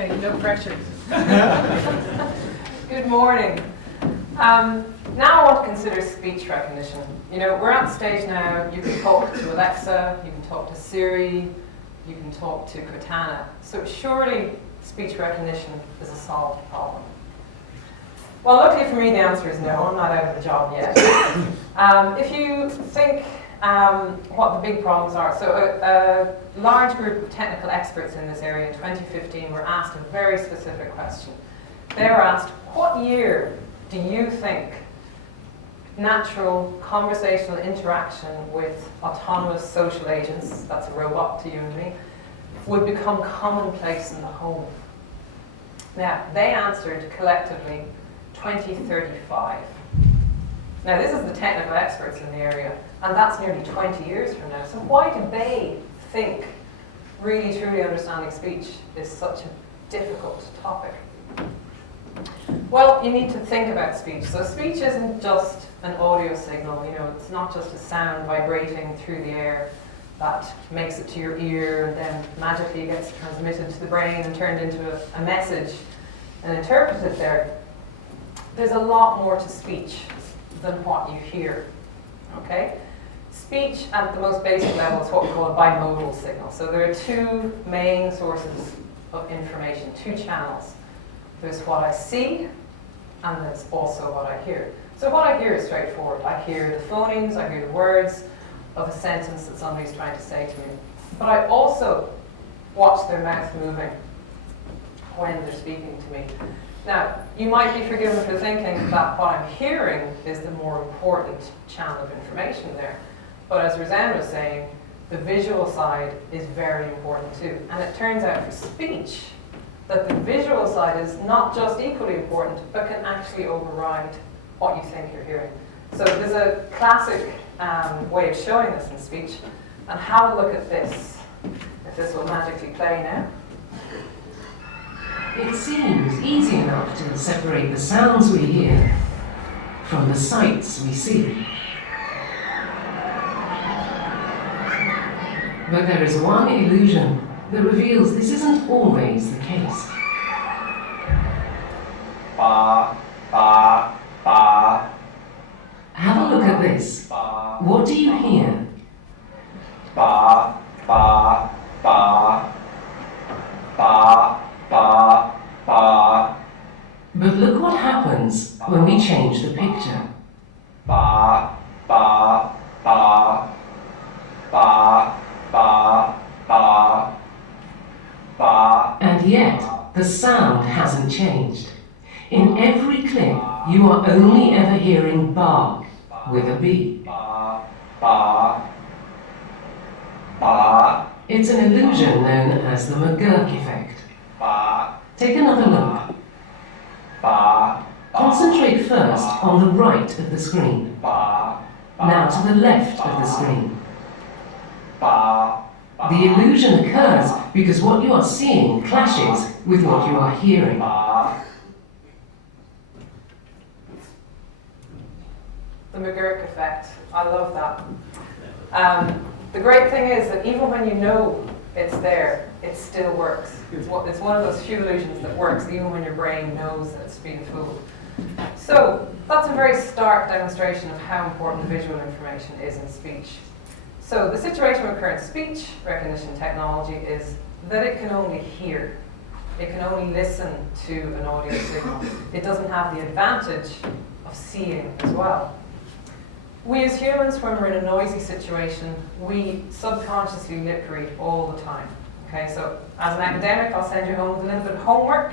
Okay, no pressure. Good morning. Now I want to consider speech recognition. You know, we're at the stage now, you can talk to Alexa, you can talk to Siri, you can talk to Cortana. So surely speech recognition is a solved problem. Well, luckily for me, the answer is no. I'm not out of the job yet. If you think what the big problems are, so a large group of technical experts in this area in 2015 were asked a very specific question. They were asked, what year do you think natural conversational interaction with autonomous social agents, that's a robot to you and me, would become commonplace in the home? Now, they answered collectively 2035. Now, this is the technical experts in the area, and that's nearly 20 years from now. So why do they think really truly understanding speech is such a difficult topic? Well, you need to think about speech. So speech isn't just an audio signal, you know, it's not just a sound vibrating through the air that makes it to your ear and then magically gets transmitted to the brain and turned into a message and interpreted there. There's a lot more to speech than what you hear, okay? Speech at the most basic level is what we call a bimodal signal. So there are two main sources of information, two channels. There's what I see, and there's also what I hear. So what I hear is straightforward. I hear the phonemes, I hear the words of a sentence that somebody's trying to say to me. But I also watch their mouth moving when they're speaking to me. Now, you might be forgiven for thinking that what I'm hearing is the more important channel of information there. But as Roseanne was saying, the visual side is very important too. And it turns out for speech that the visual side is not just equally important, but can actually override what you think you're hearing. So there's a classic way of showing this in speech. And have a look at this, if this will magically play now. It seems easy enough to separate the sounds we hear from the sights we see. But there is one illusion that reveals this isn't always the case. Ba, ba, ba. Have a look at this. What do you hear? Ba, ba, ba. Ba, ba, ba. But look what happens when we change the picture. Ba, ba, ba. Ba, ba, ba. Ba. And yet, the sound hasn't changed. In every clip, you are only ever hearing bark with a B. Ba, ba. Ba. It's an illusion known as the McGurk effect. Ba. Take another look. Ba. Concentrate first on the right of the screen. Ba. Now to the left of the screen. Ba. The illusion occurs because what you are seeing clashes with what you are hearing. Ba. The McGurk effect. I love that. The great thing is that even when you know it's there, it still works. It's one of those few illusions that works even when your brain knows that it's being fooled. So that's a very stark demonstration of how important visual information is in speech. So the situation with current speech recognition technology is that it can only hear. It can only listen to an audio signal. It doesn't have the advantage of seeing as well. We as humans, when we're in a noisy situation, we subconsciously lip read all the time. Okay, so as an academic, I'll send you home with a little bit of homework.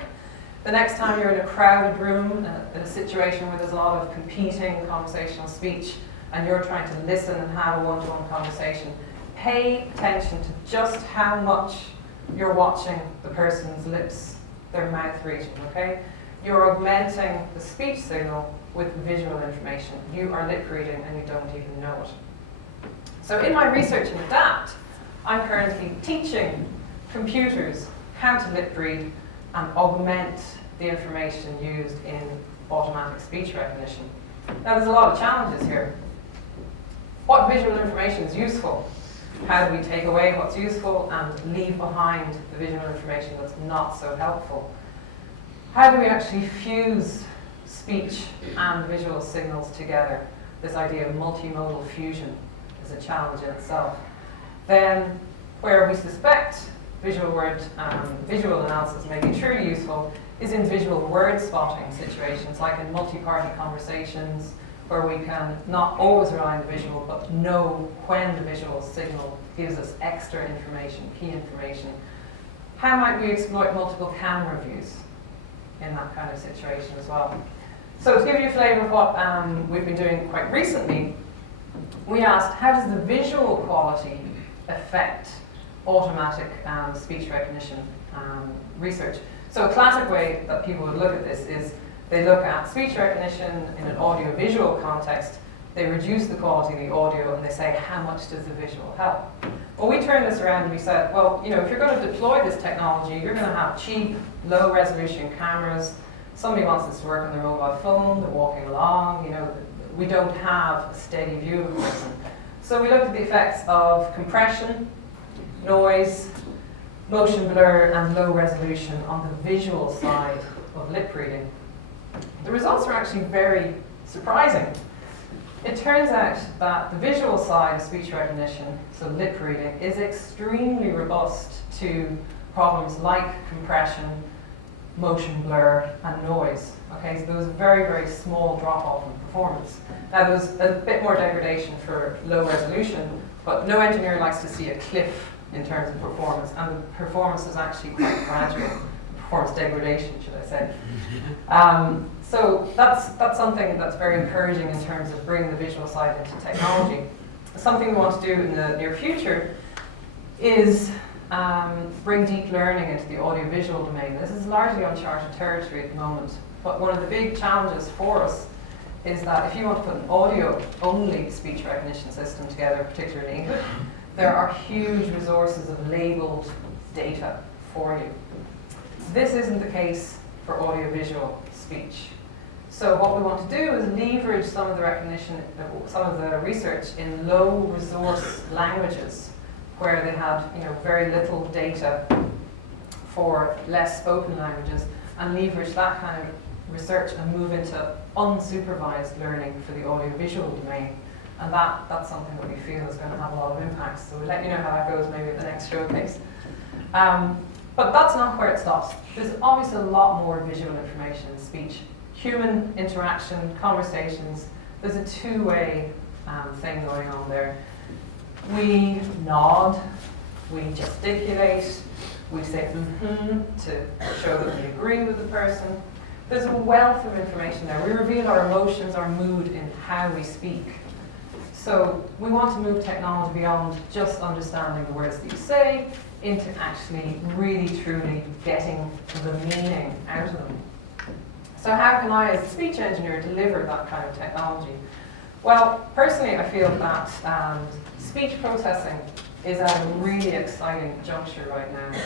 The next time you're in a crowded room, in a situation where there's a lot of competing conversational speech, and you're trying to listen and have a one-to-one conversation, pay attention to just how much you're watching the person's lips, their mouth region, okay? You're augmenting the speech signal with visual information. You are lip reading and you don't even know it. So in my research in ADAPT, I'm currently teaching computers how to lip read and augment the information used in automatic speech recognition. Now there's a lot of challenges here. What visual information is useful? How do we take away what's useful and leave behind the visual information that's not so helpful? How do we actually fuse speech and visual signals together? This idea of multimodal fusion is a challenge in itself. Then, where we suspect visual analysis may be truly useful is in visual word spotting situations, like in multi-party conversations, where we can not always rely on the visual, but know when the visual signal gives us extra information, key information. How might we exploit multiple camera views in that kind of situation as well? So to give you a flavour of what we've been doing quite recently, we asked, how does the visual quality affect automatic speech recognition research? So a classic way that people would look at this is they look at speech recognition in an audio-visual context, they reduce the quality of the audio, and they say, how much does the visual help? Well, we turned this around and we said, well, you know, if you're going to deploy this technology, you're going to have cheap, low-resolution cameras. Somebody wants this to work on their mobile phone, they're walking along, you know, we don't have a steady view of a person. So we looked at the effects of compression, noise, motion blur, and low resolution on the visual side of lip reading. The results are actually very surprising. It turns out that the visual side of speech recognition, so lip reading, is extremely robust to problems like compression, motion blur, and noise. Okay, so there was a very, very small drop-off in performance. Now there was a bit more degradation for low resolution, but no engineer likes to see a cliff in terms of performance, and the performance is actually quite gradual. Performance degradation, should I say. So that's something that's very encouraging in terms of bringing the visual side into technology. Something we want to do in the near future is bring deep learning into the audiovisual domain. This is largely uncharted territory at the moment, but one of the big challenges for us is that if you want to put an audio-only speech recognition system together, particularly in English, there are huge resources of labeled data for you. This isn't the case for audiovisual speech. So what we want to do is leverage some of the recognition, some of the research in low resource languages where they have, you know, very little data for less spoken languages, and leverage that kind of research and move into unsupervised learning for the audiovisual domain. And that's something that we feel is going to have a lot of impact. So we'll let you know how that goes maybe at the next showcase. But that's not where it stops. There's obviously a lot more visual information in speech. Human interaction, conversations, there's a two-way thing going on there. We nod, we gesticulate, we say mm-hmm to show that we agree with the person. There's a wealth of information there. We reveal our emotions, our mood in how we speak. So we want to move technology beyond just understanding the words that you say into actually really truly getting the meaning out of them. So how can I, as a speech engineer, deliver that kind of technology? Well, personally, I feel that speech processing is at a really exciting juncture right now.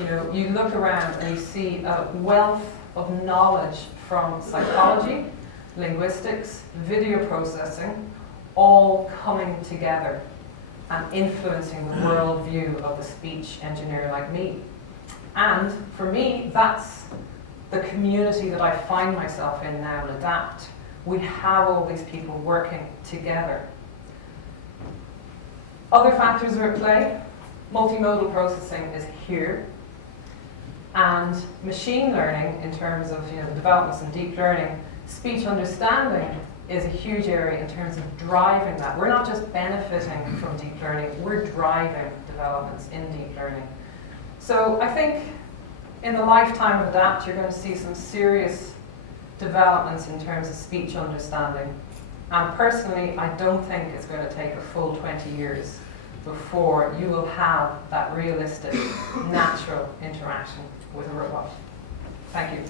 You know, you look around and you see a wealth of knowledge from psychology, linguistics, video processing, all coming together and influencing the worldview of the speech engineer like me. And for me, that's the community that I find myself in now at ADAPT. We have all these people working together. Other factors are at play. Multimodal processing is here. And machine learning, in terms of, you know, the developments in deep learning, speech understanding is a huge area in terms of driving that. We're not just benefiting from deep learning, we're driving developments in deep learning. So I think in the lifetime of ADAPT, you're going to see some serious developments in terms of speech understanding. And personally, I don't think it's going to take a full 20 years before you will have that realistic, natural interaction with a robot. Thank you.